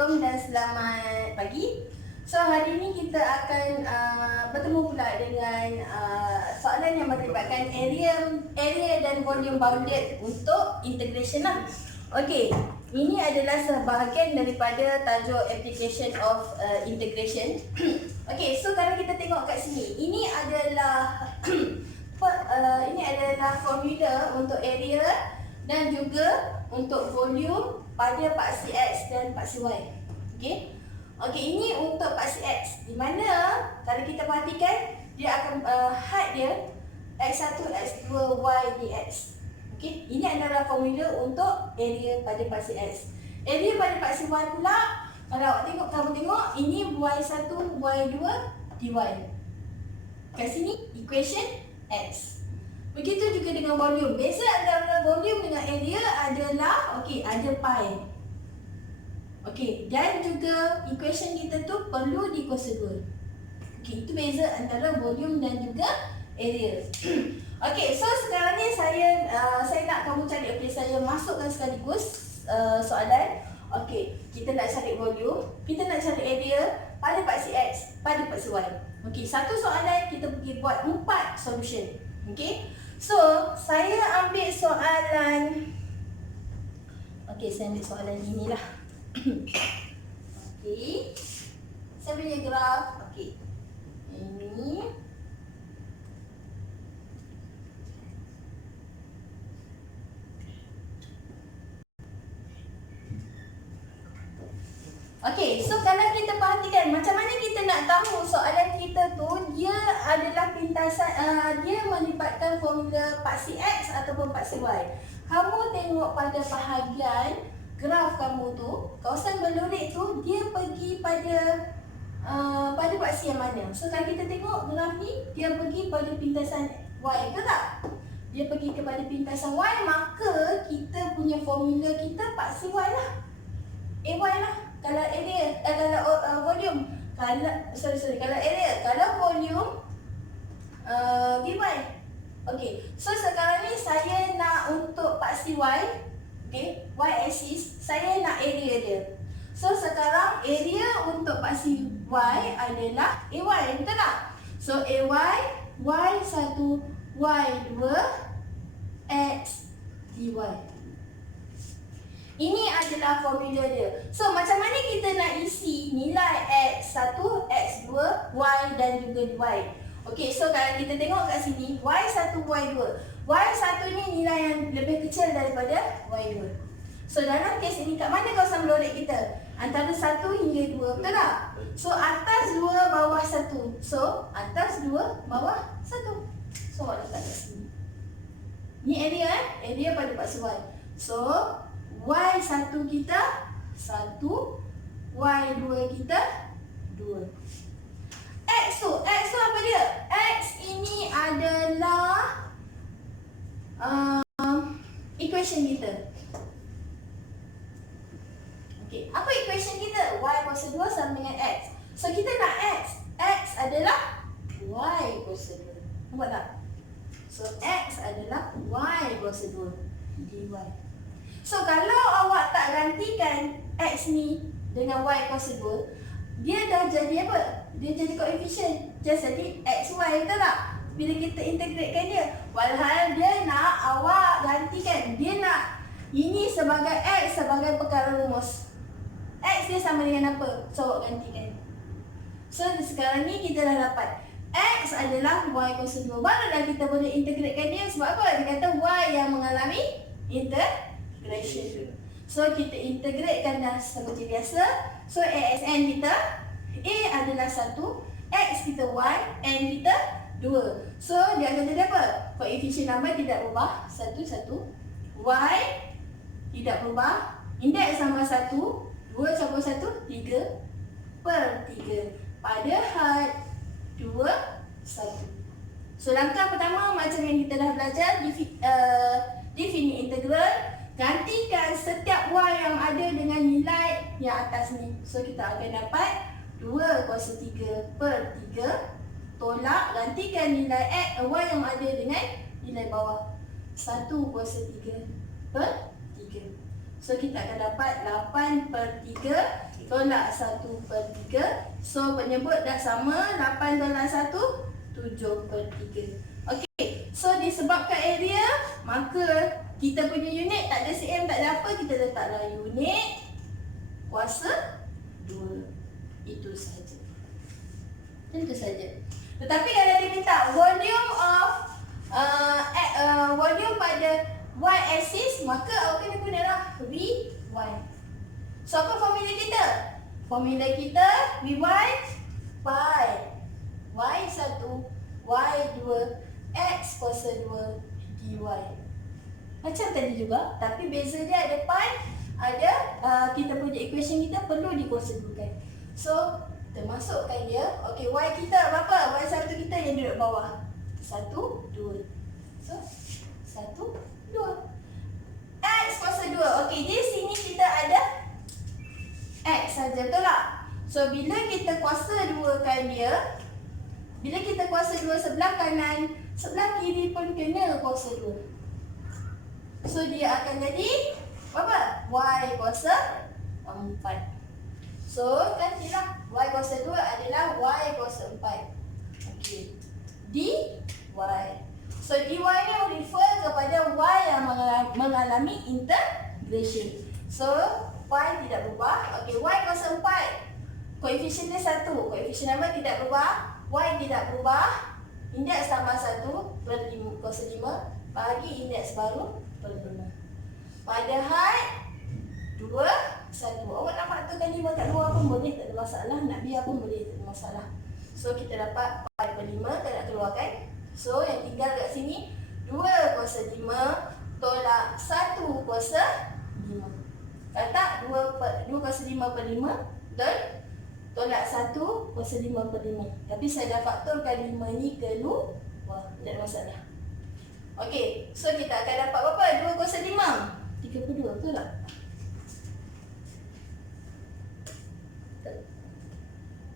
Assalamualaikum dan selamat pagi. So hari ini kita akan bertemu pula dengan soalan yang melibatkan area dan volume bounded untuk integration lah. Okey, ini adalah sebahagian daripada tajuk application of integration. Okey, so kalau kita tengok kat sini, ini adalah formula untuk area dan juga untuk volume pada paksi X dan paksi Y. Okey. Okey, ini untuk paksi X. Di mana kalau kita perhatikan dia akan had dia X1, X2, Y dx. Okey, ini adalah formula untuk area pada paksi X. Area pada paksi Y pula, kalau kamu tengok ini Y1, Y2 dy. Kat sini equation X. Begitu juga dengan volume. Beza antara volume dengan area adalah ada pi. Dan juga equation kita tu perlu dikuasa 2. Itu beza antara volume dan juga area. So sekarang ni saya nak kamu cari, saya masukkan sekaligus soalan. Kita nak cari volume, kita nak cari area pada paksi X, pada paksi Y. Satu soalan kita pergi buat 4 solution. So, saya ambil soalan. Saya ambil soalan inilah. Saya punya graf. Ini. So kalau kita perhatikan macam mana kita nak tahu soalan kita tu dia adalah pintasan, dia melibatkan formula paksi X ataupun paksi Y. Kamu tengok pada bahagian graf kamu tu, kawasan berlurik tu dia pergi pada paksi yang mana? So kalau kita tengok graf ni dia pergi pada pintasan Y ke tak? Dia pergi kepada pintasan Y, maka kita punya formula kita paksi Y lah. AY lah. Kalau area, kalau volume, kalau area, kalau volume dy. So sekarang ni saya nak untuk paksi Y, Y axis, saya nak area dia. So sekarang area untuk paksi Y adalah AY, betul tak? So AY, Y1, Y2, X dy. Ini adalah formula dia. So macam mana kita nak isi nilai X1, X2, Y dan juga dy. So kalau kita tengok kat sini Y1, Y2. Y1 ni nilai yang lebih kecil daripada Y2. So dalam kes ini kat mana kawasan berlurik kita? Antara 1 hingga 2, betul tak? So atas 2, bawah 1. So atas 2, bawah 1. So letak kat sini. Ni area area pada paksi Y. So Y1 kita 1, Y2 kita 2. X tu apa dia? X ini adalah equation kita. Apa equation kita? Y kuasa 2 sama dengan X. So kita nak X. X adalah Y kuasa 2. Nampak tak? So X adalah Y kuasa 2 dy. So kalau awak tak gantikan X ni dengan Y kuasa 2, dia dah jadi apa? Dia jadi koefisien. Dia jadi XY, betul tak? Bila kita integratekan dia, walhal dia nak awak gantikan. Dia nak ini sebagai X sebagai perkara rumus. X dia sama dengan apa? So awak gantikan. So sekarang ni kita dah dapat X adalah Y kuasa 2. Barulah kita boleh integratekan dia. Sebab apa? Dia kata Y yang mengalami integration. So kita integratekan dah seperti biasa. So ASN kita, A adalah 1, X kita Y, N kita 2. So dia akan jadi apa? Koefisien nama tidak berubah, 1, 1. Y tidak berubah. Indeks sama 1, 2 campur 1, 3/3. Pada had 2, 1. So langkah pertama macam yang kita dah belajar, definite integral. Gantikan setiap Y yang ada dengan nilai yang atas ni. So kita akan dapat 2 kuasa 3/3. Tolak, gantikan nilai Y yang ada dengan nilai bawah. 1 kuasa 3/3. So kita akan dapat 8/3 tolak 1/3. So penyebut dah sama, 8 tolak 1, 7/3. Okey, so disebabkan area, maka kita punya unit tak ada cm, tak ada apa, kita letaklah unit kuasa 2. Itu saja. Itu saja. Tetapi kalau dia minta volume of volume pada y axis, maka awak kena gunalah Vy. So apa formula kita? Formula kita Vy pi y1 y2 x kuasa 2 dy. Macam tadi juga, tapi beza dia ada pi, ada kita punya equation kita perlu dikuasakan. So termasukkan dia. Okey, y kita berapa? Y1 kita yang duduk bawah 1, 2. So 1, 2. X kuasa 2. Okey, di sini kita ada X saja, betul tak? So bila kita kuasa 2 kan dia, bila kita kuasa 2 sebelah kanan, sebelah kiri pun kena kuasa 2. So dia akan jadi berapa? Y kuasa 4. So gantilah, Y kuasa 2 adalah Y kuasa 4. Okey, dy. So dy ni refer kepada Y yang mengalami integration. So Y tidak berubah. Okey, Y kuasa 4. Koefisien dia 1. Koefisien nama tidak berubah. Y tidak berubah. Indeks tambah 1/5 kuasa 5 bagi indeks baru per 5. Pada height 2, 1. Awak nak faktorkan 5 kat luar pun boleh, tak ada masalah. Nak biar pun boleh, tak ada masalah. So kita dapat pi per 5, kita nak keluarkan. So yang tinggal kat sini 2 kuasa 5 tolak 1 kuasa 5. Kata 2 kuasa 5/5 dan tolak 1 kuasa 5/5. Tapi saya dah faktorkan 5 ni keluar, tak ada masalah. Okey, so kita akan dapat berapa? 2 kuasa 5, 32, betul tak?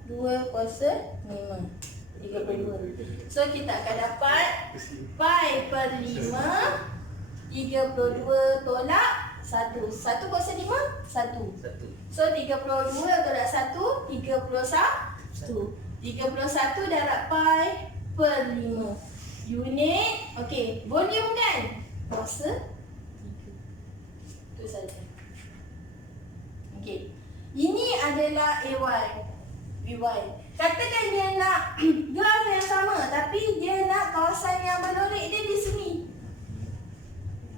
2 kuasa 5, 32. So kita akan dapat pi per 5, 32 tolak 1. 1 kuasa 5, 1. So 32 tolak 1, 31. 31 darab pi per 5. Unit, okey, volume kan? Kuasa 3. Itu saja. Okey. Ini adalah A1, Vy. Katakan dia nak graf yang sama, tapi dia nak kawasan yang berlorek dia di sini.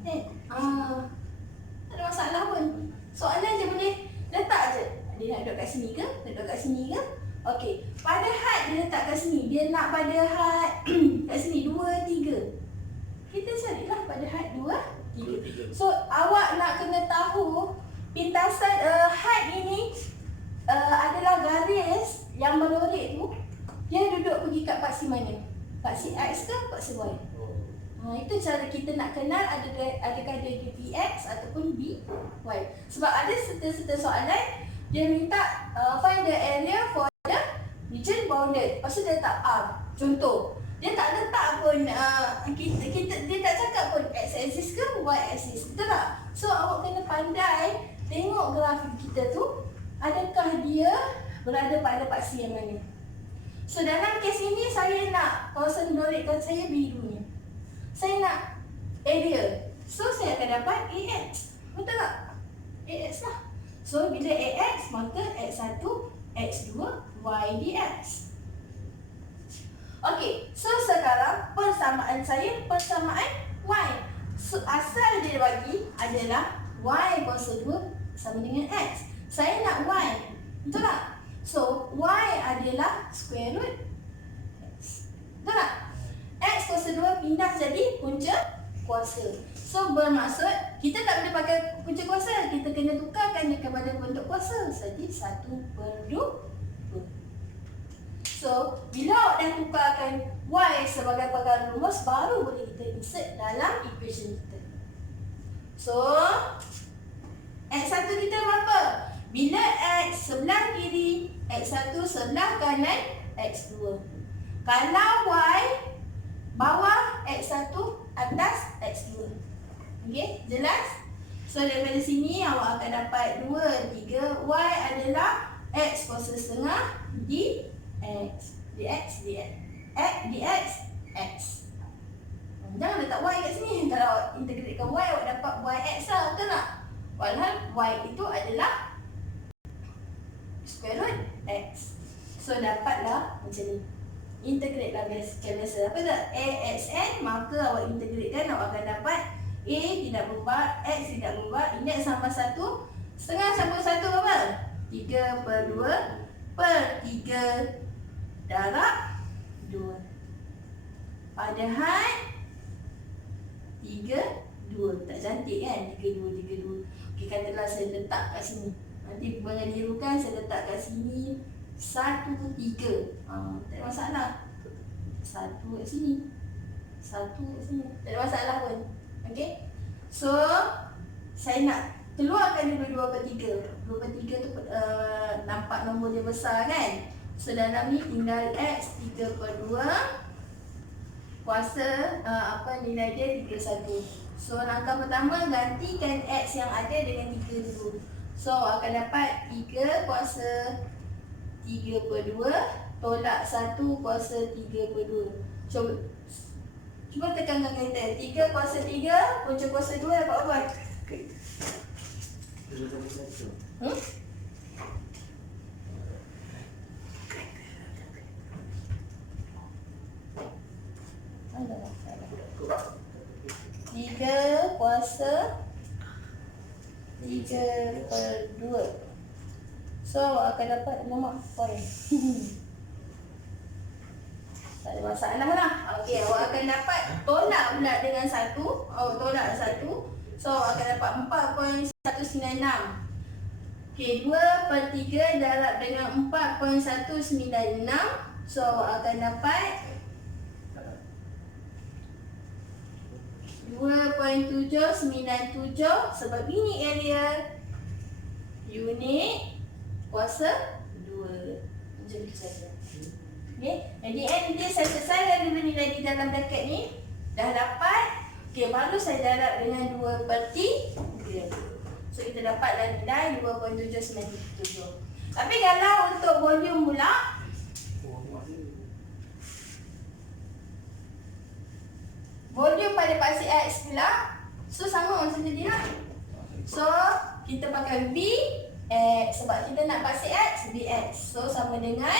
Tak ada masalah pun. Soalan je boleh letak je. Dia nak duduk kat sini ke? Duduk kat sini ke? Okey. Pada had dia letak kat sini. Dia nak pada had kat sini 2, 3. Kita carilah pada had 2, 3. So awak nak kena tahu pintasan had ini adalah garis yang berlorek tu. Dia duduk pergi kat paksi mana? Paksi X ke paksi Y? Itu cara kita nak kenal adakah dia Vx ataupun Vy. Sebab ada serta-serta soalan dia minta find the area for the region bounded. Lepas tu dia letak R. Contoh, dia tak letak pun dia tak cakap pun X axis ke Y axis. Betul tak? So awak kena pandai tengok graf kita tu, adakah dia berada pada paksi yang mana. So dalam kes ini saya nak kawasan berlorekkan saya biru ni. Saya nak area. So saya akan dapat AX. Betul tak? AX lah. So bila AX, maka X1, X2, Y dx. Okey, so sekarang persamaan saya persamaan Y. So asal dia bagi adalah Y kuasa 2 sama dengan X. Saya nak Y. Betul tak? So Y adalah square root X. Betul tak? X kuasa 2 pindah jadi punca kuasa. So bermaksud kita tak boleh pakai punca kuasa, kita kena tukarkan dia kepada bentuk kuasa. Jadi 1/2. So bila awak dah tukarkan Y sebagai perkara rumus, baru boleh kita insert dalam equation kita. So X1 kita berapa? Bila X sebelah kiri, X1 sebelah kanan, X2. Kalau Y bawah X1, atas X2. Okey, jelas? So daripada sini awak akan dapat 2, 3. Y adalah X kuasa setengah dx. Dx, dx. Dx, x. Jangan letak y kat sini. Kalau integratekan y, awak dapat yx lah, betul tak? Walhal y itu adalah square root x. So dapatlah macam ni. Integrate lah biasa. Apa tak? AXN, maka awak integratekan, awak akan dapat A tidak berubah, X tidak berubah. Ingat sama 1. Setengah campur 1 berapa? 3/2/3 darab 2. Padahal 3/2. Tak cantik kan? 3/2. Okey, katalah saya letak kat sini. Nanti menganirukan saya letak kat sini 1/3. Tak ada masalah. 1 kat sini. 1 kat sini. Tak ada masalah pun. Okey. So, saya nak keluarkan dulu 2/3. 2/3 tu nampak nombor dia besar kan? So, dalam ni tinggal X 3/2 kuasa nilai dia 31. So, langkah pertama gantikan X yang ada dengan 3 dulu. So, akan dapat 3 kuasa 3/2 tolak 1 kuasa 3/2. Cuba tekankan kaitan. 3 kuasa 3 punca kuasa 2 dapat apa? Hmm? Tiga kuasa 3/2. So akan dapat nombor point. Tak ada masalah lah. Okey, awak akan dapat tolak pula dengan 1. Awak tolak 1. So awak akan dapat 4.196. Okey, 2/3 darab dengan 4.196. So awak akan dapat 2.797. Sebab ini area unit kuasa 2. Macam itu saja. Okay. Jadi dia saya selesaikan dulu nilai di dalam bracket ni. Dah dapat. Okay, baru saya darab dengan 2/3. So kita dapatlah nilai 2.797. Tapi kalau untuk volume pula, volume pada paksi X pula, so sama macam tadi lah. So kita pakai V X sebab kita nak paksi X, Vx. So sama dengan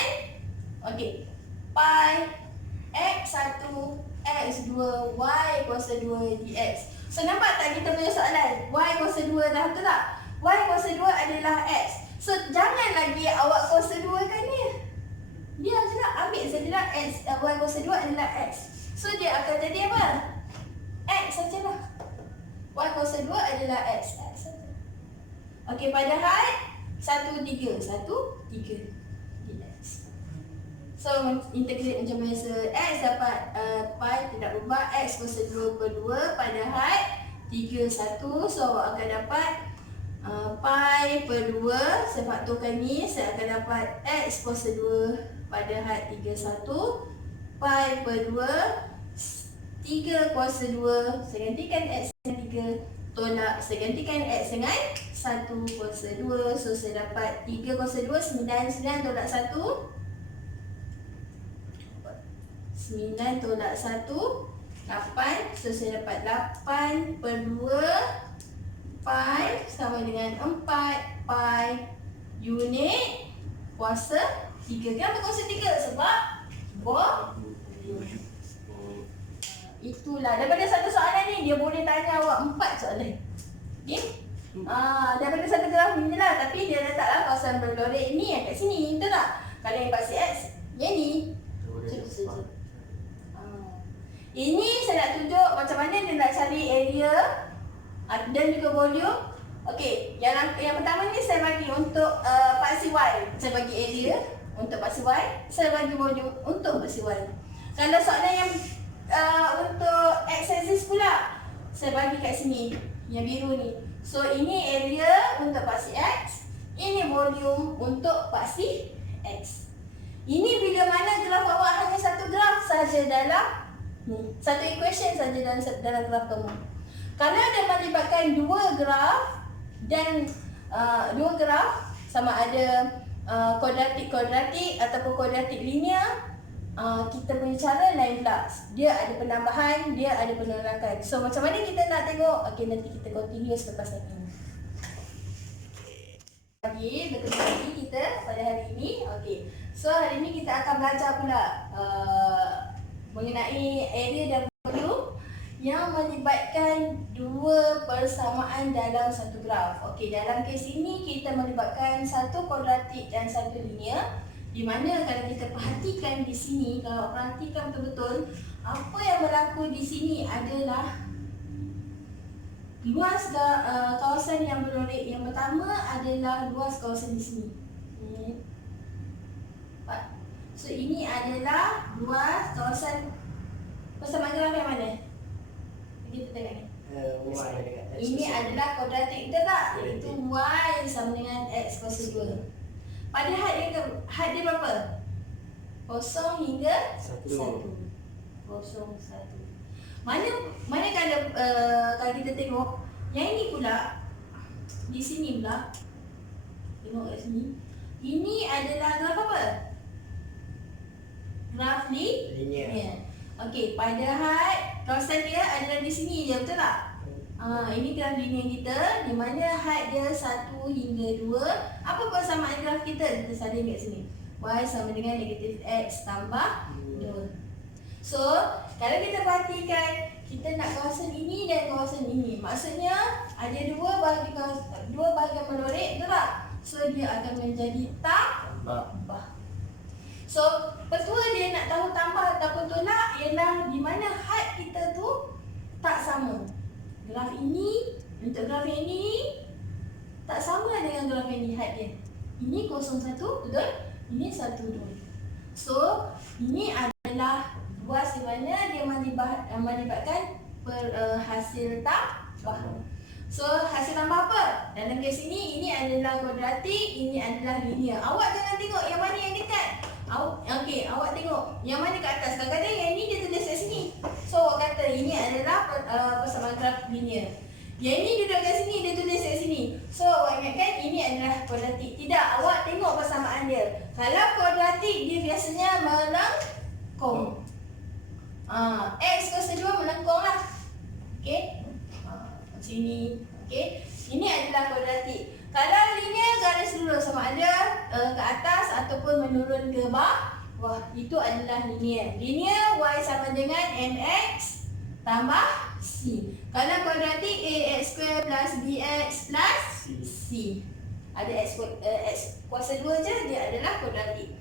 okey, pi X1 X2 Y kuasa 2 dx. So nampak tak kita punya soalan? Y kuasa 2 dah, betul tak? Y kuasa 2 adalah X. So jangan lagi awak kuasa 2 kan ni. Dia saja ambil sajalah X, Y kuasa 2 adalah X. So dia akan jadi apa? X sajalah. Y kuasa 2 adalah X. X saja. Okey, padahal 1/3 dx. So integrate macam biasa. X dapat pi tidak berubah. X kuasa 2/2 padahal 31. So awak akan dapat pi per 2. Saya faktorkan ni, saya akan dapat X kuasa 2 padahal 31. Pi per 2 3 kuasa 2. Saya gantikan X dengan 3 tolak. Saya gantikan X dengan 1 kuasa 2. So saya dapat 3 kuasa 2 9 tolak 1 9 tolak 1 8. So saya dapat 8 per 2 pi sama dengan 4 pi unit kuasa 3. Kenapa kuasa 3? Sebab itulah. Daripada satu soalan ni dia boleh tanya awak 4 soalan. Okey? Daripada satu graf ni je lah. Tapi dia letaklah kawasan berlorek ni yang kat sini, betul tak? Kalau yang paksi X, yang ni. Ini saya nak tunjuk macam mana dia nak cari area dan juga volume. Okey, yang pertama ni saya bagi untuk paksi Y. Saya bagi area untuk paksi Y. Saya bagi volume untuk paksi Y. Kalau soalan yang untuk X-axis pula, saya bagi kat sini, yang biru ni. So ini area untuk paksi X. Ini volume untuk paksi X. Ini bila mana graf awak hanya satu graf saja dalam satu equation saja dalam graf kamu. Kalau dia melibatkan dua graf dan dua graf sama ada kuadratik ataupun kuadratik linear, kita punya cara lain pula. Dia ada penambahan, dia ada penolakan. So macam mana kita nak tengok? Okey, nanti kita continue selepas ini. Bertemu lagi kita pada hari ini. Okey. So hari ini kita akan belajar pula mengenai area dan volume yang melibatkan dua persamaan dalam satu graf. Okey, dalam kes ini kita melibatkan satu kuadratik dan satu linear. Di mana kalau kita perhatikan di sini, kalau perhatikan betul-betul, apa yang berlaku di sini adalah luas kawasan yang beroleh. Yang pertama adalah luas kawasan di sini. So ini adalah luas kawasan persamaan graf yang mana? Kita tengok ni. Ini adalah kuadratik, betul tak? Iaitu y sama dengan x kuasa 2. Pada had dia berapa? 0 hingga 1. 0, 1. Mana kalau kita tengok yang ini pula, di sini pula, tengok kat sini, ini adalah graf apa? Graf linear. Okey, pada had kawasan dia adalah di sini je, betul tak? Ini graf linear kita, di mana had dia 1 hingga 2. Apa persamaan graf kita? Kita salin kat sini. Y sama dengan negatif x tambah 2. So, kalau kita perhatikan, kita nak kawasan ini dan kawasan ini. Maksudnya, ada dua bahagian menoreh, betul tak? So, dia akan menjadi tambah. So, petua dia nak tahu tambah ataupun tolak ialah di mana had kita tu tak sama. Graf ini, untuk graf yang ini tak sama dengan graf yang ini had dia. Ini 0,1, betul? Ini 1,2. So, ini adalah luas di mana dia melibatkan hasil tambah. So, hasil tambah apa? Dalam kes ini adalah kuadratik, ini adalah linear. Awak jangan tengok yang mana yang dekat. Okey, awak tengok yang mana kat atas. Kadang-kadang yang ini dia tulis kat sini. So, awak kata ini adalah persamaan graf linear. Yang ini duduk kat sini, dia tulis kat sini. So, awak ingatkan ini adalah kuadratik. Tidak, awak tengok persamaan dia. Kalau kuadratik, dia biasanya melengkung. X kuasa 2 melengkung lah. Okey. Macam ini. Okey. Ini adalah kuadratik. Kalau linear, garis lurus sama ada ke atas ataupun menurun ke bawah. Itu adalah linear. Linear, y sama dengan mx tambah c. Kalau kuadratik, ax square plus bx plus c. Ada x kuasa 2 je, dia adalah kuadratik.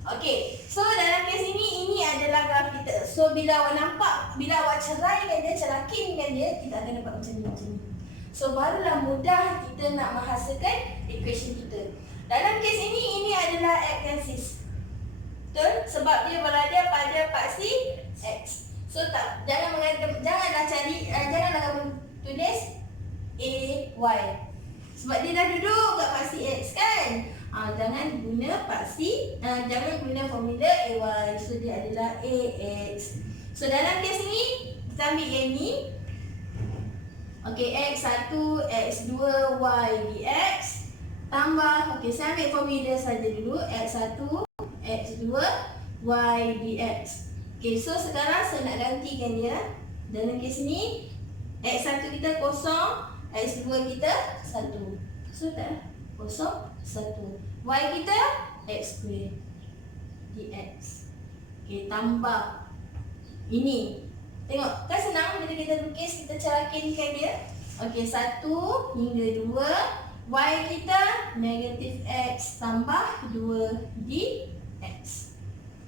Okey, so dalam kes ini adalah graf kita. So bila awak nampak, bila awak ceraikan dia, cerakinkan dia, kita akan dapat macam ni. So barulah mudah kita nak menghasilkan equation kita. Dalam kes ini adalah x-axis. Betul? Sebab dia berada pada paksi x. So janganlah kamu tulis a, y. Sebab dia dah duduk kat paksi x kan? Jangan guna formula AY. So dia adalah AX. So dalam kes ni kita ambil yang ni. Okey, X1, X2, Y dx tambah, okey, saya ambil formula saja dulu. X1, X2, Y dx. Okey, so sekarang saya nak gantikan dia. Dalam kes ni X1 kita kosong, X2 kita 1. So tak kosong 1. Y kita X square dx. Okey, tambah ini. Tengok, kan senang bila kita lukis, kita cerakinkan dia. Okey, 1 hingga 2. Y kita negatif x tambah 2 dx.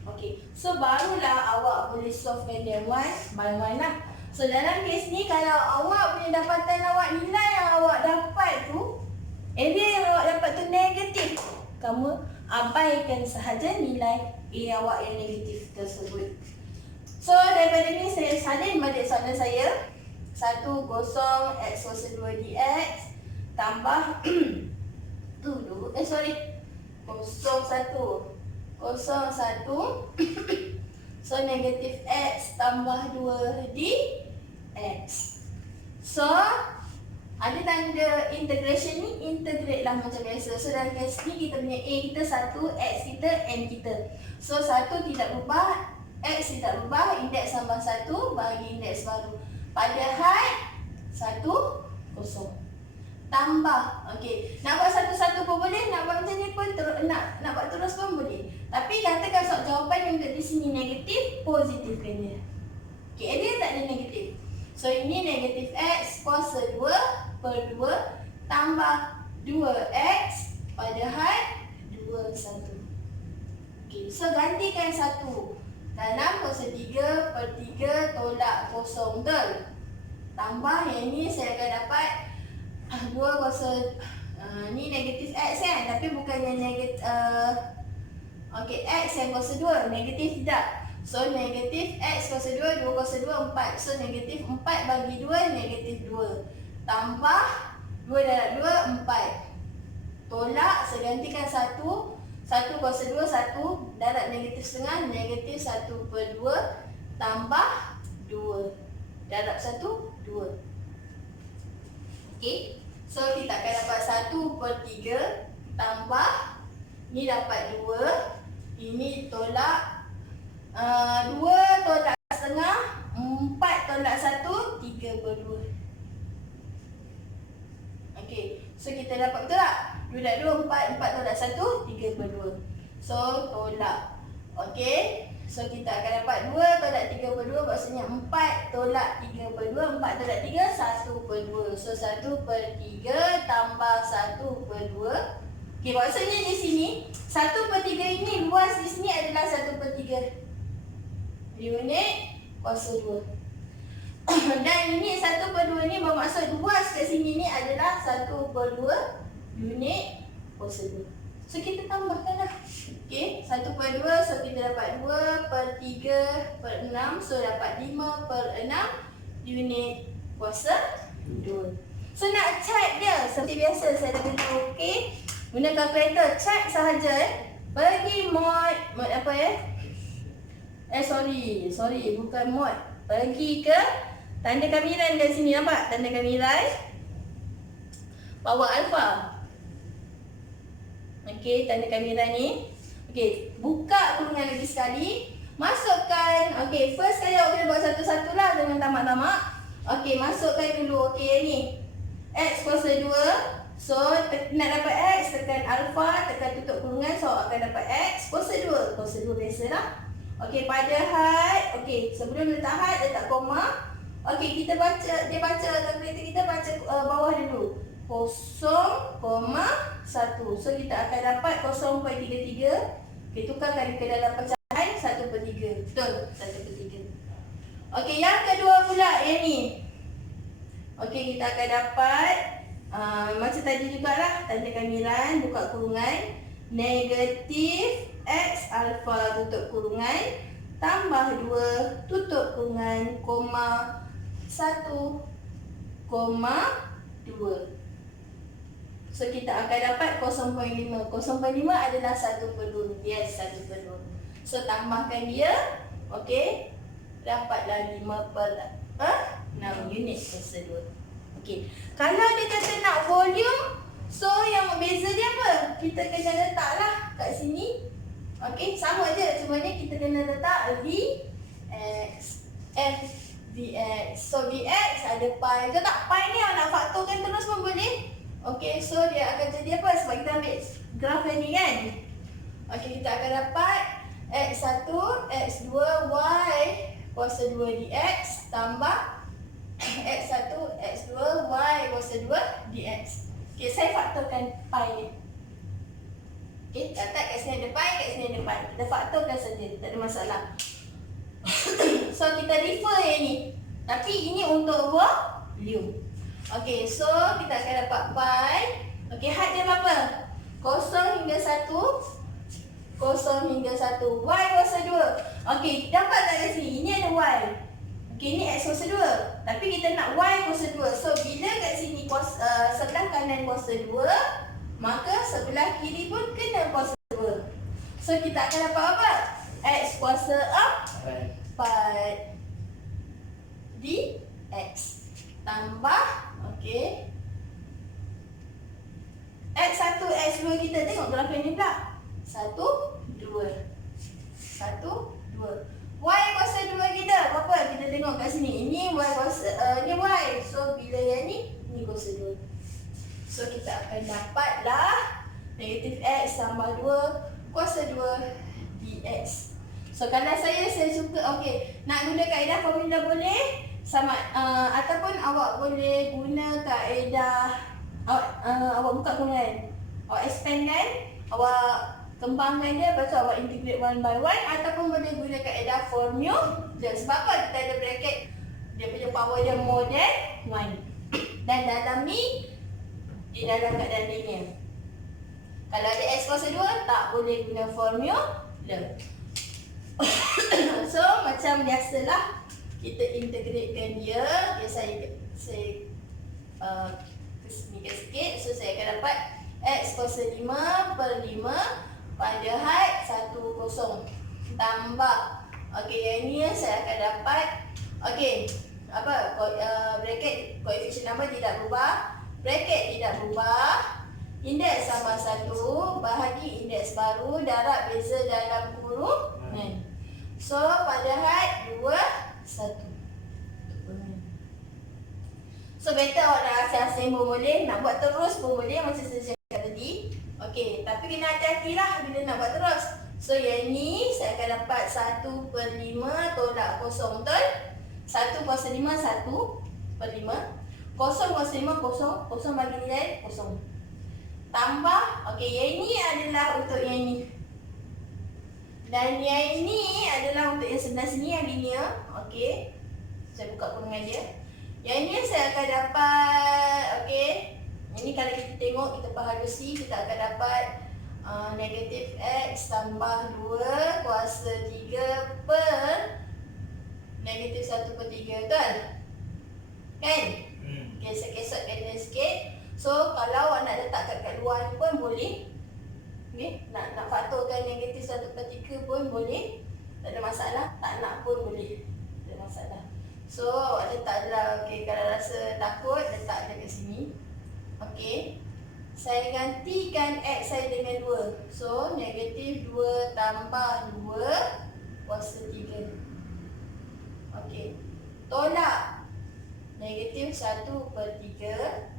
Okey, so barulah awak boleh solvekan dia one by one lah. So dalam kes ni, kalau awak punya dapatan awak, nilai yang awak dapat tu, area yang awak dapat tu negatif, kamu abaikan sahaja nilai A awak yang negatif tersebut. So daripada ni saya salin balik soalan saya. 10 x kuasa 2 dx tambah 01 so negatif x tambah 2 dx. So Ada tanda integration ni, integrate lah macam biasa. So dalam kes ni kita punya A kita 1, X kita, N kita. So 1 tidak berubah, X tidak berubah, indeks tambah 1 bagi indeks baru. Padahal 1, 0. Tambah, okey. Nak buat satu-satu pun boleh, nak buat macam ni pun nak buat terus pun boleh. Tapi katakan soal jawapan yang di sini negatif, positifkan dia. Okey, dia tak ada negatif. So ini negatif X kuasa 2 per 2 tambah 2X padahal 2, 1. Okey, so gantikan 1 dalam kuasa 3 per 3 tolak kosong, betul? Tambah yang ini saya akan dapat 2 kuasa ni negatif X kan, tapi bukannya negatif okey, X yang kuasa 2, negatif tidak. So negatif X kuasa 2, 2 kuasa 2, 4. So negatif 4 bagi 2, negatif 2. Tambah 2 darab 2, 4. Tolak, saya gantikan 1. 1 kuasa 2, 1. Darab negatif setengah, negatif 1 per 2. Tambah 2. Darab 1, 2. Okey. So kita akan dapat 1 per 3 tambah ni dapat 2. Ini tolak 2 tolak setengah, 4 tolak 1, 3 per 2. Okey. So kita dapat betul tak? 2 darab 2, 4. 4 tolak 1, 3 per 2. So tolak. Okey. So kita akan dapat 2 tolak 3 per 2, maksudnya 4 tolak 3 per 2. 4 tolak 3, 1 per 2. So 1 per 3 tambah 1 per 2. Okey, maksudnya di sini 1 per 3 ini luas di sini adalah 1 per 3 unit kuasa 2. Dan ini 1 per 2 ni bermaksud luas kat sini ni adalah 1 per 2 unit kuasa 2. So kita tambahkan lah. Okey, 1 per 2, so kita dapat 2 per 3 per 6. So dapat 5 per 6 unit kuasa 2. So nak check dia, seperti biasa saya dah beritahu, okey. Guna kalkulator, check sahaja Bagi mod apa sorry, bukan mod. Pergi ke tanda kamiran kat sini, nampak? Tanda kamiran bawah alfa. Okey, tanda kamiran ni. Okey, buka kurungan lagi sekali. Masukkan, okey, first kali awak kena buat satu-satu lah, jangan tamak-tamak. Okey, masukkan dulu, okey ni. X kuasa 2. So, nak dapat X, tekan alfa, tekan tutup kurungan. So, awak akan dapat X kuasa 2. Kuasa 2 biasalah. Okey, pada had, okey, sebelum letak had, letak koma. Okey, kita baca, dia baca, kalkulator kita baca bawah dulu. 0,1. So, kita akan dapat 0.33. Okey, tukarkan ke dalam pecahan 1 per 3. Betul, 1 per 3. Okey, yang kedua pula, yang ni. Okey, kita akan dapat macam tadi jugalah, tanda kamiran, buka kurungan. Negatif X alfa tutup kurungan tambah 2 tutup kurungan koma 1 koma 2. So kita akan dapat 0.5. 0.5 adalah 1 per 2. Yes, 1 per 2. So tambahkan dia. Okey. Dapatlah 5 per 6 unit kuasa 2. Okey. Kalau dia kata nak volume, so yang beza dia apa? Kita kena letaklah kat sini. Okey, sama je. Cuma ni kita kena letak Vx, F, Vx. So Vx ada pi. Betul tak? Pi ni nak faktorkan terus pun boleh. Okey, so dia akan jadi apa? Sebab kita ambil graf yang ni kan. Okey, kita akan dapat X1, X2, Y kuasa 2 dx tambah X1, X2, Y kuasa 2 dx. Okey, saya faktorkan pi ni. Okey, letak kat sini ada pi, kat sini ada pi. Kita faktorkan saja, tak ada masalah. So, kita refer yang ni. Tapi ini untuk volume. Okey, so kita akan dapat pi. Okey, had dia berapa? 0 hingga 1. 0 hingga 1. Y kuasa 2. Okey, dapat tak kat sini? Ini ada Y. Okey, ini X kuasa 2. Tapi kita nak Y kuasa 2. So, bila kat sini sebelah kanan kuasa 2, maka sebelah kiri pun kena kuasa 2. So, kita akan dapat apa? X kuasa 4 dx tambah, okey, X1, X2 kita tengok grafik ni pula. 1, 2. 1, 2. Y kuasa 2 kita berapa? Kita tengok kat sini. Ini Y kuasa ni Y. So bila yang ni kuasa 2. So kita akan dapatlah negatif X tambah 2 kuasa 2 dx. So kalau saya suka okey, nak guna kaedah formula boleh sama ataupun awak boleh guna kaedah awak buka kurungan. Awak expand kan? Awak kembangkan dia, lepas tu awak integrate one by one, ataupun boleh guna kaedah formula. Sebab apa? Kita ada bracket, dia punya power dia more than 1. Dan dalam ni, di dalam keadaan linear. Kalau ada x kuasa 2, tak boleh guna formula. So, macam biasalah, kita integratekan dia. Okay, saya kesinikan sikit. So, saya akan dapat x kuasa 5 per 5 pada had 10 tambah. Okey, yang ni saya akan dapat. Okey, apa? Bracket koefisien nombor tidak berubah. Bracket tidak berubah. Indeks sama 1 bahagi indeks baru, darab beza dalam kurungan. So, pada had 2, 1. So, better awak nak asing-asing pun boleh, nak buat terus pun boleh macam saya cakap tadi. Okey, tapi kena hati-hatilah bila nak buat terus. So, yang ni saya akan dapat 1 per 5 tolak kosong, betul? 1 kuasa 5, 1 per 5. Kosong kuasa 5, kosong. Kosong bagi nilai, kosong. Tambah, okey, yang ini adalah untuk yang ni. Dan yang ini adalah untuk yang sebelah sini, yang linear. Okey, saya buka kurungan dia. Yang ini saya akan dapat, okey. Ini kalau kita tengok, kita pahalusi, kita akan dapat negatif X tambah 2 kuasa 3 per negatif 1 per 3, betul? Kan? Okay, saya kesatkan dia sikit. So, kalau awak nak letak kat luar ni pun boleh. Okay, nak faktorkan negatif 1 per 3 pun boleh. Tak ada masalah, tak nak pun boleh. Tak ada masalah. So, awak letak je lah. Okay, kalau rasa takut, letak je kat sini. Okey, saya gantikan X saya dengan 2. So, negatif 2 tambah 2 kuasa 3. Okey, tolak negatif 1 per 3.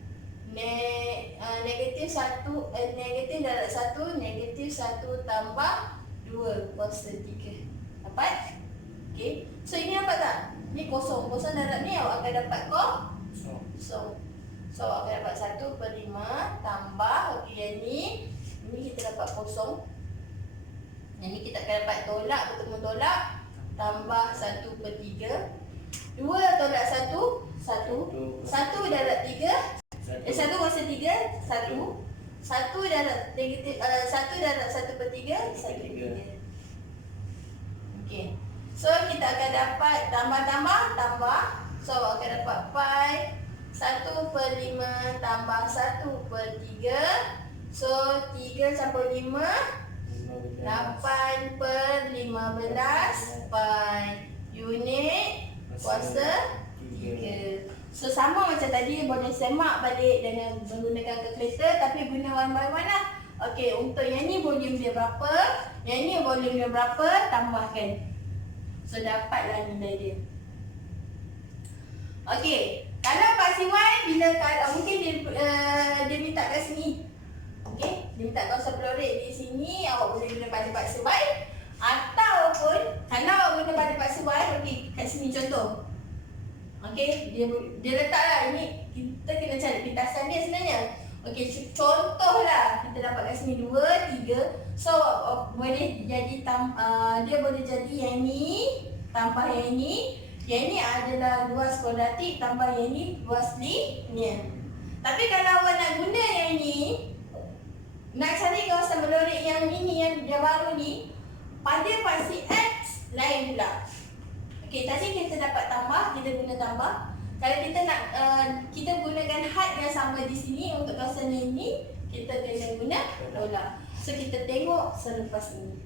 Negatif 1, negatif darab 1, negatif 1 tambah 2 kuasa 3. Dapat? Okey, so ini dapat tak? Ni kosong. Kosong darab ni awak akan dapat kosong. So, awak akan dapat 1 per 5 tambah, okey, yang ni kita dapat kosong. Yang ni kita akan dapat tolak, bertemu tolak, tambah 1 per 3. 2 tolak 1, 1. 1 darab 3, 1 kuasa 3, 1. 1 darab negatif, 1 darab 1 per 3, 1 per 3. Okey. So, kita akan dapat tambah. So, awak akan dapat pi 1 per 5 tambah 1 per 3. So, 3 campur 5, 8 per 15 pi unit kuasa 3. So, sama macam tadi, boleh semak balik dengan menggunakan kalkulator, tapi guna one by one lah. Okey, untuk yang ni volume dia berapa, yang ni volume dia berapa, tambahkan. So, dapatlah nilai dia. Okey, kalau Pakcik Y, bila mungkin dia minta kat sini. Okey, dia minta kawasan pelorik di sini, awak boleh guna pada Pakcik Y. Ataupun, kalau awak guna pada Pakcik Y, okey, kat sini contoh. Okey, dia letaklah ini, kita kena cari pintasan dia sebenarnya. Okey, contohlah kita dapat kat sini 2, 3. So, boleh jadi dia boleh jadi yang ni tambah yang ni. Yang ni adalah luas kuadratik tambah yang ni luas linear. Tapi kalau awak nak guna yang ni, nak cari kawasan pelorik yang ini, yang baru ni, pada Pakcik X lain pula. Okey, tadi kita dapat tambah, kita guna tambah. Kalau kita nak kita gunakan had yang sama di sini untuk kawasan ini, kita kena guna tolak. So, kita tengok selepas ini.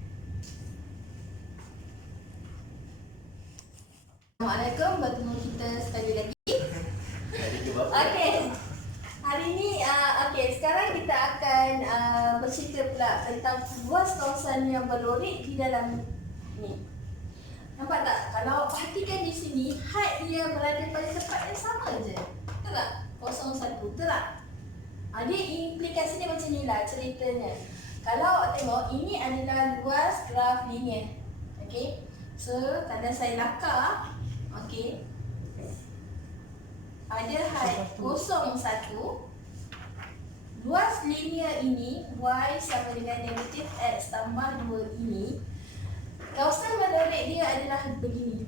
Assalamualaikum, bertemu kita sekali lagi. Okey. Hari ni okey, sekarang kita akan tolak tentang luas kawasan yang berlorik di dalam ni. Nampak tak? Kalau perhatikan di sini, height dia berada pada tempat yang sama je. Betul tak? 01, betul tak? Dia implikasi dia macam ni lah ceritanya. Kalau awak tengok, ini adalah luas graf linear. Okay. So, kalau saya lakar, okay, ada height 01. Luas linear ini, y sama dengan negatif x tambah 2 ini, kawasan berlorik dia adalah begini.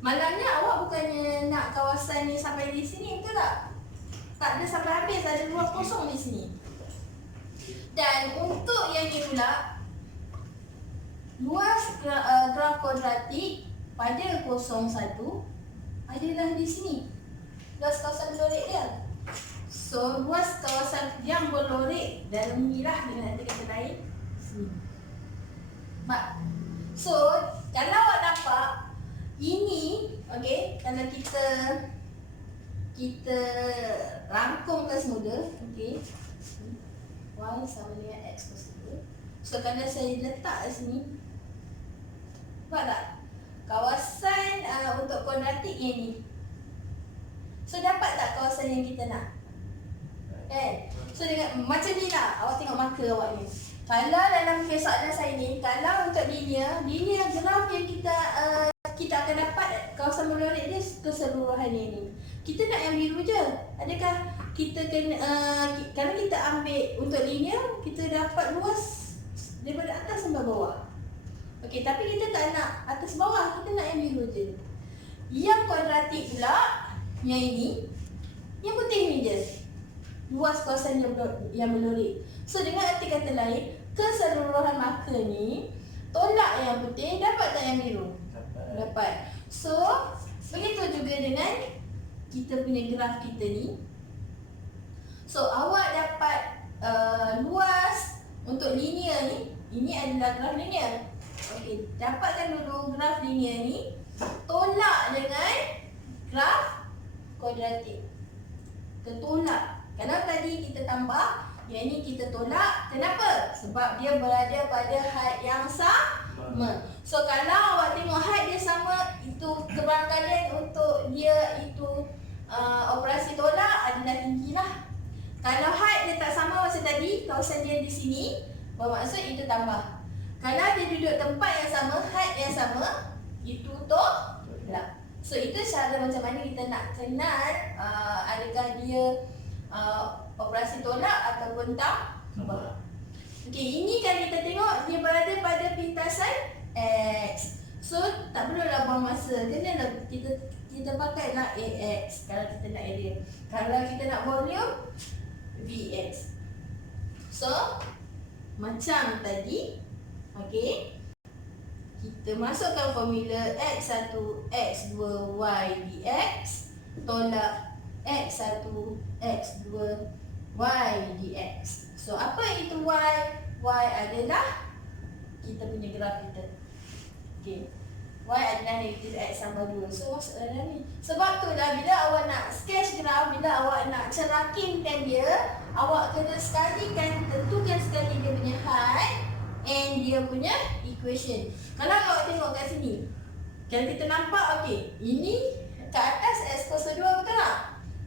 Malangnya awak bukannya nak kawasan ni sampai di sini, betul tak? Tak ada sampai habis, ada luas kosong di sini. Dan untuk yang ni pula, luas graf kuadratik pada 01 adalah di sini. Luas kawasan berlorik dia. So, luas kawasan yang berlorik dalam ni lah, dengan nanti kata lain sini. So, kalau awak dapat ini, okay, kalau kita rangkumkan semula, okay, y sama dengan x plus 2. So, kalau saya letak di sini, nampak tak? Kawasan untuk kuadratik yang ni. So, dapat tak kawasan yang kita nak? Kan? So, dengan macam ni lah, awak tengok marker awak ni. Kalau dalam kes soalan saya ni, kalau untuk linear graf yang kita akan dapat kawasan berlorik dia keseluruhan ini. Kita nak yang biru je. Adakah kita kena kalau kita ambil untuk linear, kita dapat luas daripada atas sampai bawah. Okey, tapi kita tak nak atas bawah, kita nak yang biru je. Yang kuadratik pula, yang ini, yang putih ni je. Luas kawasan yang berlorik. So, dengan arti kata lain, keseluruhan marker ni tolak yang putih, dapat tak yang biru? Dapat. So, begitu juga dengan kita punya graf kita ni. So, awak dapat luas untuk linear ni. Ini adalah graf linear. Okey, dapatkan dulu graf linear ni tolak dengan graf kuadratik. Tertolak. Kalau tadi kita tambah, yang ni kita tolak. Kenapa? Sebab dia berada pada height yang sama. So, kalau awak tengok height dia sama, itu kebarangkalian untuk dia itu operasi tolak adalah tinggi lah. Kalau height dia tak sama macam tadi, kawasan dia di sini, bermaksud itu tambah. Kalau dia duduk tempat yang sama, height yang sama, itu tolak. So, itu cara macam mana kita nak kenal adakah dia operasi tolak ataupun tambah. Okey, ini kan kita tengok dia berada pada pintasan X. So, tak perlulah buang masa. Kenalah kita pakailah AX kalau kita nak area. Kalau kita nak volume, VX. So, macam tadi, okey, kita masukkan formula X1, X2, Y dx tolak X1, X2, Y dx. So, apa itu Y? Y adalah kita punya graf kita. Okay. Y adalah negatif X tambah 2. So, maksudnya ni. Sebab tu dah bila awak nak sketch graf, bila awak nak cerakinkan dia, awak kena sekalikan, tentukan sekali dia punya height and dia punya equation. Kalau awak tengok kat sini, kalau kita nampak, okay, ini ke atas X kuasa 2, betul tak?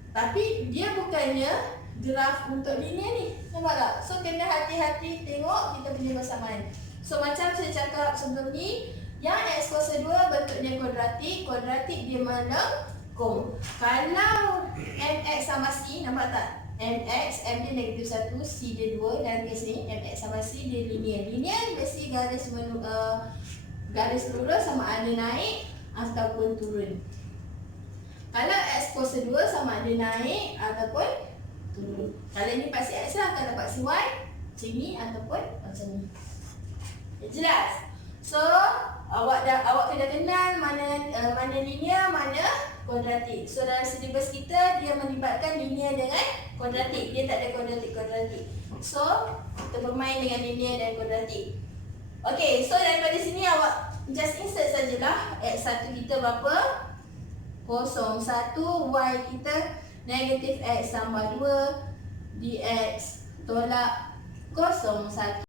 Tapi dia bukannya graf untuk linear ni. Nampak tak? So, kena hati-hati tengok kita punya persamaan. So, macam saya cakap sebelum ni, yang X kuasa 2 bentuknya kuadratik. Kuadratik dia melengkung. Kalau MX sama C, nampak tak? MX, M dia negatif 1, C dia 2. Dalam kes ni, MX sama C dia linear. Linear mesti garis lurus sama ada naik ataupun turun. Kalau X kuasa 2 sama ada naik ataupun turun. Kalau ni paksi X lah, kalau paksi Y macam ni ataupun macam ni. Jelas? So, awak kena kenal mana linear, mana kuadratik. So, dalam silibus kita dia melibatkan linear dengan kuadratik. Dia tak ada kuadratik. So, kita bermain dengan linear dan kuadratik. Okey, so daripada sini awak just insert sajalah X1 kita berapa? 0, 1, Y kita negatif X tambah 2 dx tolak 1.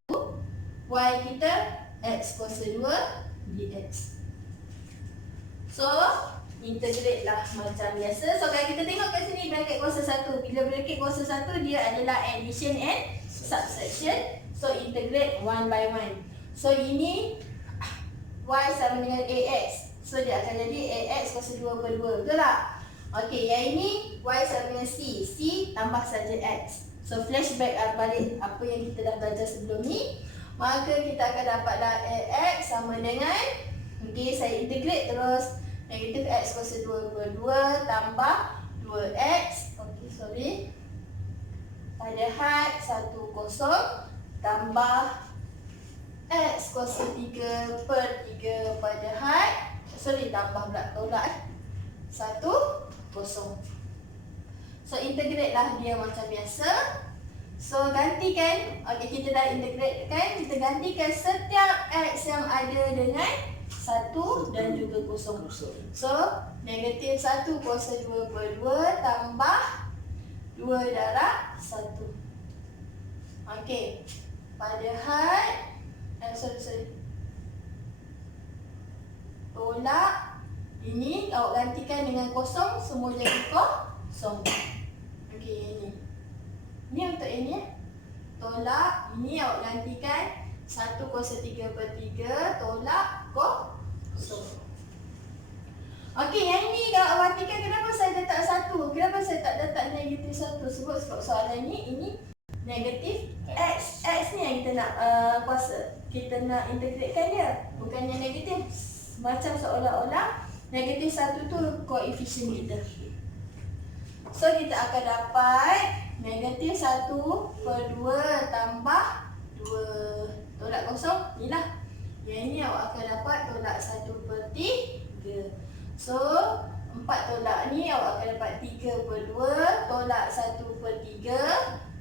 Y kita X kuasa 2 dx. So, integrate lah macam biasa. So, kalau kita tengok kat sini bracket kuasa 1. Bila bracket kuasa 1, dia adalah addition and subtraction. So, integrate one by one. So, ini Y sama dengan AX. So, dia akan jadi AX kuasa 2/2. Betul tak? Okey, yang ini Y sama dengan C. C tambah saja X. So, flashback balik apa yang kita dah belajar sebelum ni. Maka kita akan dapatlah AX sama dengan, okey, saya integrate terus. Negatif X kuasa 2/2 tambah 2X. Okey, sorry. Padahat 1, 0 tambah X kuasa 3/3 padahat. Sorry, tambah pula, tolak 1, 0. So, integrate lah dia macam biasa. So, gantikan. Okey, kita dah integrate kan. Kita gantikan setiap X yang ada dengan 1 dan juga 0. So, negatif 1 kuasa 2/2 tambah 2 darab 1. Okey. Padahat sorry. Tolak. Ini awak gantikan dengan 0, semua jadi 0. Okey, ini. Ini untuk ini ya. Tolak. Ini awak gantikan 1 kuasa 3/3 tolak 0. Okey, yang ini kalau awak gantikan, kenapa saya letak 1? Kenapa saya tak letak negatif 1? Sebab soalan ini negatif X. X ni yang kita nak kuasa. Kita nak integratekan dia. Bukannya negatif. Macam seolah-olah negatif 1 tu koefisien kita. So, kita akan dapat negatif 1/2 tambah 2. Tolak 0, inilah. Yang ini awak akan dapat tolak 1/3. So, 4 tolak ni awak akan dapat 3/2 tolak 1/3.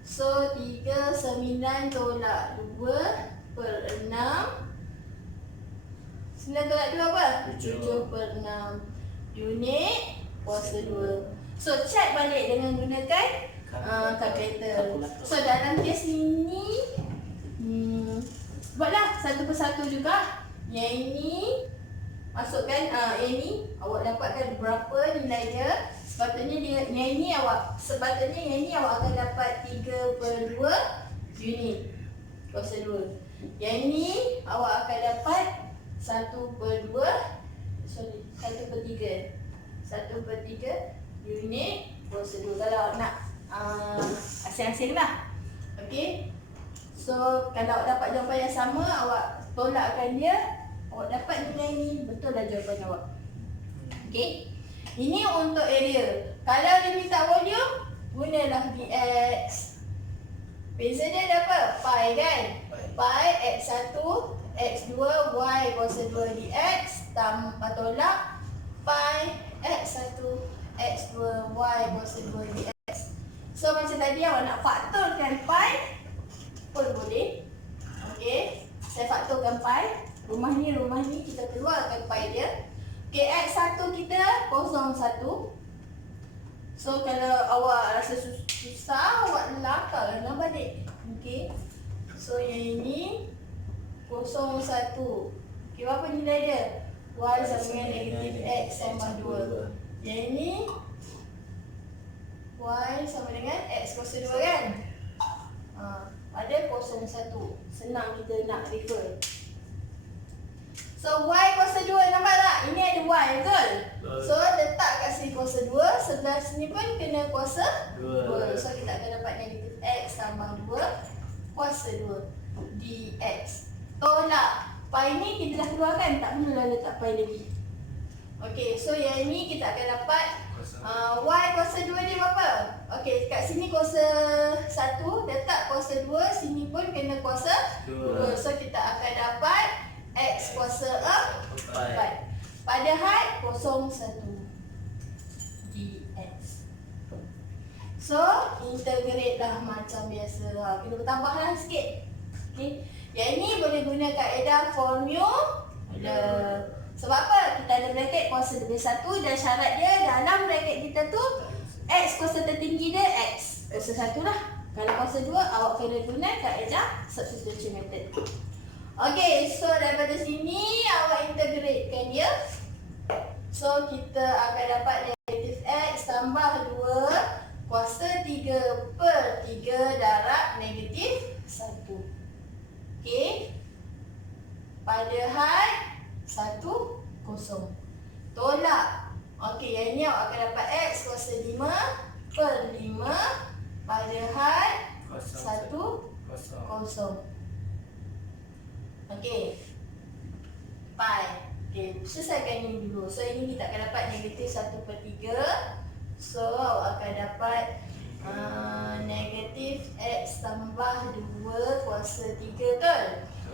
So, 3, 9 tolak 2/6. 9 tolak 2 apa? 7/6 unit kuasa 2. So, check balik dengan gunakan kalkulator. So, dalam kes ini buatlah satu persatu juga. Yang ini masukkan yang ini awak dapatkan berapa nilai dia. Sepatutnya yang ini awak akan dapat 3/2 unit kuasa 2. Yang ini awak akan dapat 1/3 unit kuasa 2. Kalau nak asing-asing lah. Okey. So, kalau awak dapat jawapan yang sama, awak tolakkan dia, awak dapat nilai ni, betul lah jawapan awak. Okey. Ini untuk area. Kalau dia minta volume, gunalah dx. Beza dia ada apa? Pi kan? Pi x1, x2, y kuasa 2 dx tambah tolak pi x1, x2, y kuasa 2 dx. So, macam tadi awak nak faktorkan pi pun boleh. Okey. Saya faktorkan pi. Rumah ni kita keluarkan pi dia. Okey, x1 kita 0,1. So, kalau awak rasa susah, awak lakarkan balik. Okey. So, yang ini 0,1. Okey, berapa nilai dia? Y sama dengan negatif x tambah 2. Yang ini y sama dengan x kuasa 2 kan? Ada 0,1. Senang kita nak refer. So, y kuasa 2, nampak tak? Ini ada y, betul? So, letak kat sini kuasa 2. Sebelah sini pun kena kuasa 2. So, kita akan dapat negatif x tambah 2 kuasa 2 dx. Tolak. Pi ni kita dah keluarkan, tak perlulah letak pi lagi. Okey, so yang ni kita akan dapat y kuasa 2 dia berapa? Okey, kat sini kuasa 1, letak kuasa 2, sini pun kena kuasa 2. So, kita akan dapat x kuasa 4. Padahal 0,1 dx. So, integrate lah macam biasa. Kita tambahlah sikit. Okay. Yang ini boleh guna kaedah formula. Sebab apa? Kita ada bracket kuasa lebih 1 dan syarat dia dalam bracket kita tu x kuasa tertinggi dia x kuasa 1 lah. Kalau kuasa 2, awak kena guna kaedah substitution method. Okey, so daripada sini awak integratekan dia. So kita akan dapat negatif X tambah 2 kuasa 3 per 3 darab negatif 1. Okey. Pada had 1, kosong. Tolak. Okey, yang ini awak akan dapat X kuasa 5 per 5 pada had 1, kosong. Okey. Pi. Okey, selesaikan ini dulu. So ini kita akan dapat negatif 1 per 3. So awak akan dapat negatif X tambah 2 kuasa 3 betul?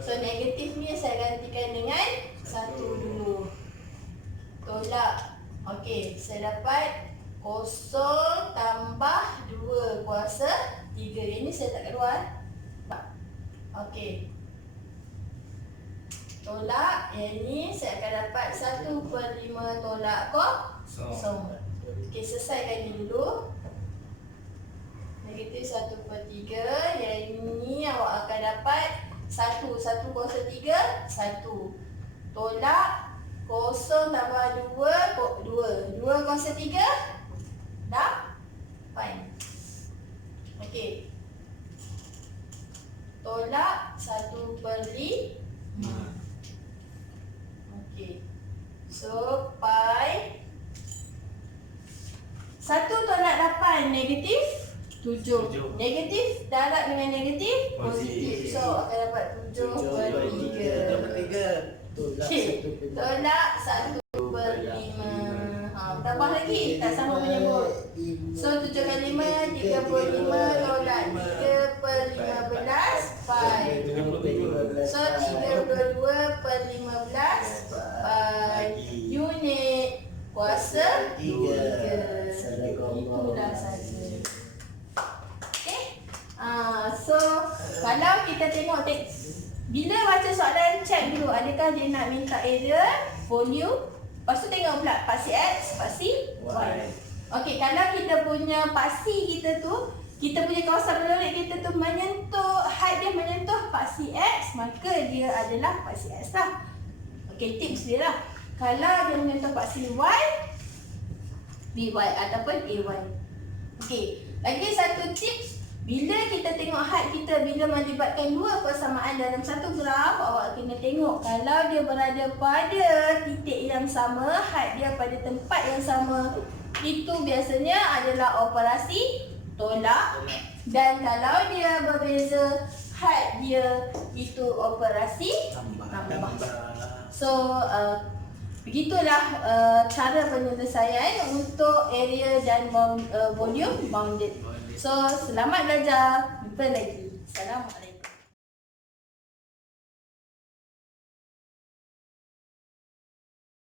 So negatif ni saya gantikan dengan 1 dulu. Tolak. Okey, saya dapat kosong tambah 2 kuasa 3. Yang ni saya tak keluar. Okey. Tolak. Yang ni saya akan dapat 1 per 5 tolak kosong. Okey, selesaikan ni dulu. Negatif 1 per 3. Yang ni awak akan dapat 1 kuasa 3, 1. Tolak. Kosong tambah 2 kuasa 3. Dah? Fine. Okey. Tolak 1 per 5. Okey. So, pi 1 tolak 8 negatif 7. Negatif darab dengan negatif positif. So, akan dapat 7 per 3. Okey. Tolak 1 per 5. Tambah lagi. Tak sama menyebut. So, 7 kali 5, 35. Tolak 3 per 15. Pi. So, 32 per 15. Pi. Unit kuasa 3. Itulah saja. So, kalau kita tengok bila baca soalan, check dulu adakah dia nak minta area, volume. Lepas tu tengok pula paksi X, paksi Y. Okey, kalau kita punya paksi kita tu, kita punya kawasan melorik kita tu menyentuh, height dia menyentuh paksi X, maka dia adalah paksi X lah. Okey, tips dia lah. Kalau dia menyentuh paksi Y, BY ataupun AY. Okey, lagi satu tips. Bila kita tengok height kita, bila melibatkan dua persamaan dalam satu graf, awak kena tengok kalau dia berada pada titik yang sama, height dia pada tempat yang sama, itu biasanya adalah operasi tolak. Dan kalau dia berbeza, height dia itu operasi tambah. So, begitulah cara penyelesaian untuk area dan volume bounded. So, selamat belajar. Jumpa lagi. Assalamualaikum.